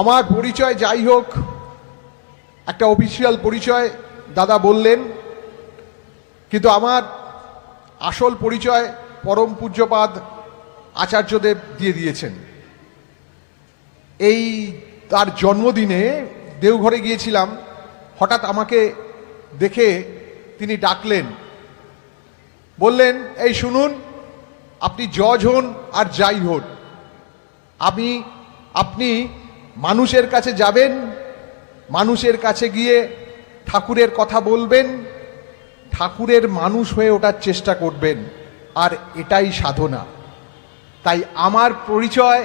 আমার পরিচয় যাই হোক, একটা অফিসিয়াল পরিচয় দাদা বললেন, কিন্তু আমার আসল পরিচয় পরম পূজ্যপাদ আচার্যদেব দিয়ে দিয়েছেন। এই তার জন্মদিনে দেওঘরে গিয়েছিলাম, হঠাৎ আমাকে দেখে তিনি ডাকলেন, বললেন, এই শুনুন, আপনি জজ হন আর যাই হন আমি, আপনি মানুষের কাছে যাবেন, মানুষের কাছে গিয়ে ঠাকুরের কথা বলবেন, ঠাকুরের মানুষ হয়ে ওঠার চেষ্টা করবেন, আর এটাই সাধনা। তাই আমার পরিচয়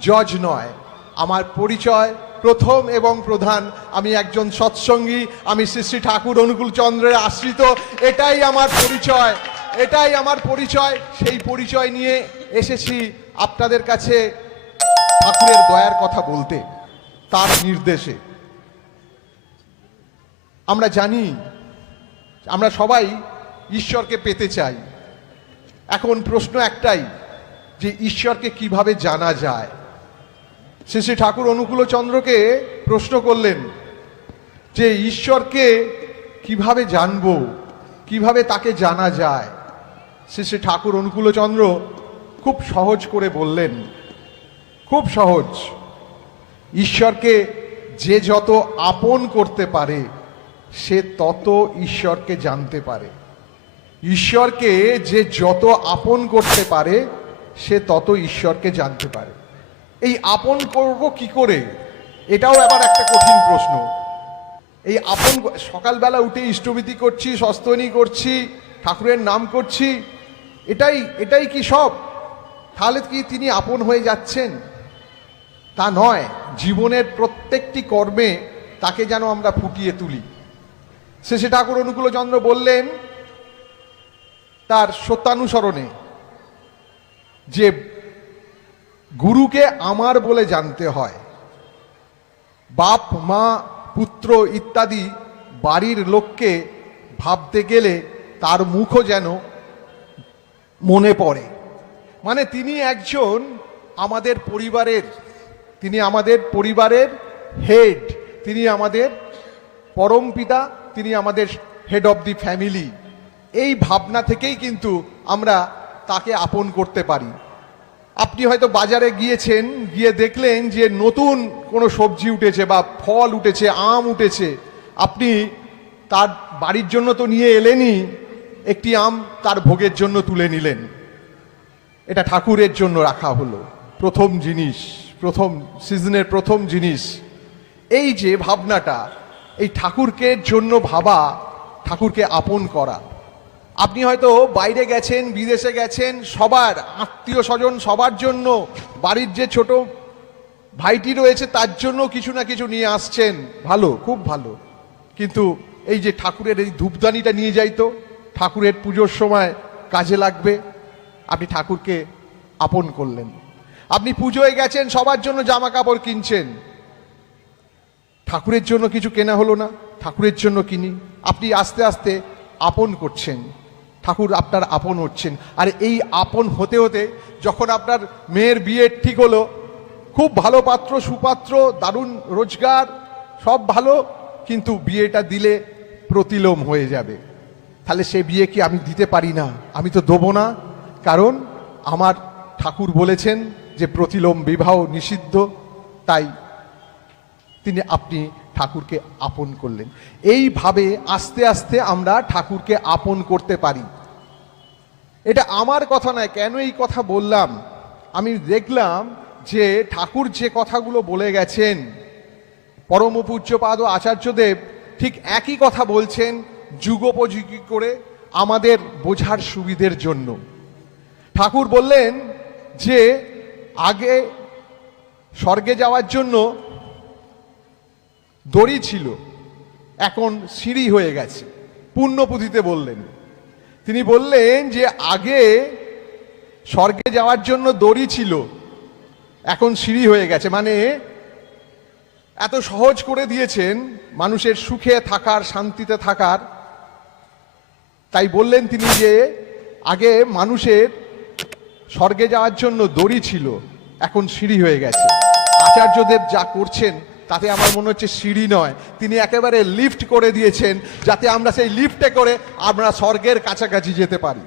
জজ নয়, আমার পরিচয় প্রথম এবং প্রধান। আমি একজন সৎসঙ্গী, আমি শ্রী শ্রী ঠাকুর অনুকূল চন্দ্রের আশ্রিত, এটাই আমার পরিচয়, এটাই আমার পরিচয়। সেই পরিচয় নিয়ে এসেছি আপনাদের কাছে ঠাকুরের দয়ার কথা বলতে, তার নির্দেশে। আমরা জানি, আমরা সবাই ঈশ্বরকে পেতে চাই। এখন প্রশ্ন একটাই, যে ঈশ্বরকে কীভাবে জানা যায়? শ্রী শ্রী ঠাকুর অনুকূলচন্দ্রকে প্রশ্ন করলেন, যে ঈশ্বরকে কীভাবে জানব? কীভাবে তাকে জানা যায়? শ্রী শ্রী ঠাকুর অনুকূলচন্দ্র খুব সহজ করে বললেন খুব সহজ। ঈশ্বরকে যে যত আপন করতে পারে, সে তত ঈশ্বরকে জানতে পারে। ঈশ্বরকে যে যত আপন করতে পারে, সে তত ঈশ্বরকে জানতে পারে। এই আপন করব কি করে? এটাও আবার একটা কঠিন প্রশ্ন। এই আপন সকালবেলা উঠে ইষ্টভীতি করছি, সস্তনী করছি, ঠাকুরের নাম করছি, এটাই এটাই কি সব? তাহলে কি তিনি আপন হয়ে যাচ্ছেন? তা নয়, জীবনের প্রত্যেকটি কর্মে তাকে যেন আমরা ফুটিয়ে তুলি। শেষে ঠাকুর অনুকূলচন্দ্র বললেন, তার সত্যানুসরণে, যে গুরুকে আমার বলে জানতে হয়, বাপ, মা, পুত্র ইত্যাদি বাড়ির লোককে ভাবতে গেলে তার মুখও যেন মনে পড়ে। মানে তিনি একজন আমাদের পরিবারের তিনি আমাদের পরিবারের হেড তিনি আমাদের পরম পিতা, তিনি আমাদের হেড অফ দি ফ্যামিলি এই ভাবনা থেকেই কিন্তু আমরা তাকে আপন করতে পারি। আপনি হয়তো বাজারে গিয়েছেন, গিয়ে দেখলেন যে নতুন কোনো সবজি উঠেছে বা ফল উঠেছে, আম উঠেছে। আপনি তার বাড়ির জন্য তো নিয়ে এলেনই, একটি আম তার ভোগের জন্য তুলে নিলেন। এটা ঠাকুরের জন্য রাখা হলো, প্রথম জিনিস। প্রথম সিজনের প্রথম জিনিস, এই যে ভাবনাটা, এই ঠাকুরকে জন্য ভাবা, ঠাকুরকে আপন করা। আপনি হয়তো বাইরে গেছেন, বিদেশে গেছেন, সবার আত্মীয় স্বজন, সবার জন্য, বাড়ির যে ছোট ভাইটি রয়েছে, তার জন্য কিছু না কিছু নিয়ে আসছেন। ভালো, খুব ভালো। কিন্তু এই যে ঠাকুরের এই ধূপদানিটা নিয়ে যাই তো, ঠাকুরের পুজোর সময় কাজে লাগবে, আপনি ঠাকুরকে আপন করলেন। আপনি পুজোয় গেছেন, সবার জন্য জামা কাপড় কিনছেন। ঠাকুরের জন্য কিছু কেনা হলো না, ঠাকুরের জন্য কিনি। আপনি আস্তে আস্তে আপন করছেন। ঠাকুর আপনার আপন হচ্ছেন। আর এই আপন হতে হতে যখন আপনার মেয়ের বিয়ে ঠিক হলো, খুব ভালো পাত্র, সুপাত্র, দারুণ রোজগার, সব ভালো, কিন্তু বিয়েটা দিলে প্রতিলোম হয়ে যাবে। তাহলে সে বিয়ে কি আমি দিতে পারি না? আমি তো দেবো না। কারণ আমার ঠাকুর বলেছেন যে প্রতিলোম বিবাহ নিষিদ্ধ, তাই তিনি আপনি ঠাকুরকে আপন করলেন। এইভাবে আস্তে আস্তে আমরা ঠাকুরকে আপন করতে পারি। এটা আমার কথা নয়, কেন এই কথা বললাম? আমি দেখলাম যে ঠাকুর যে কথাগুলো বলে গেছেন পরম পূজ্যপাদ ও আচার্যদেব ঠিক একই কথা বলছেন যুগোপযোগী করে আমাদের বোঝার সুবিধের জন্য। ঠাকুর বললেন যে আগে স্বর্গে যাওয়ার জন্য দড়ি ছিল, এখন সিঁড়ি হয়ে গেছে পুণ্যপুঁথিতে বললেন। তিনি বললেন যে আগে স্বর্গে যাওয়ার জন্য দড়ি ছিল, এখন সিঁড়ি হয়ে গেছে। মানে এত সহজ করে দিয়েছেন মানুষের সুখে থাকার, শান্তিতে থাকার। তাই বললেন তিনি যে আগে মানুষের স্বর্গে যাওয়ার জন্য দড়ি ছিল, এখন সিঁড়ি হয়ে গেছে। আচার্যদেব যা করছেন, তাতে আমার মনে হচ্ছে সিঁড়ি নয়। তিনি একেবারে লিফট করে দিয়েছেন, যাতে আমরা সেই লিফটে করে আমরা স্বর্গের কাছাকাছি যেতে পারি।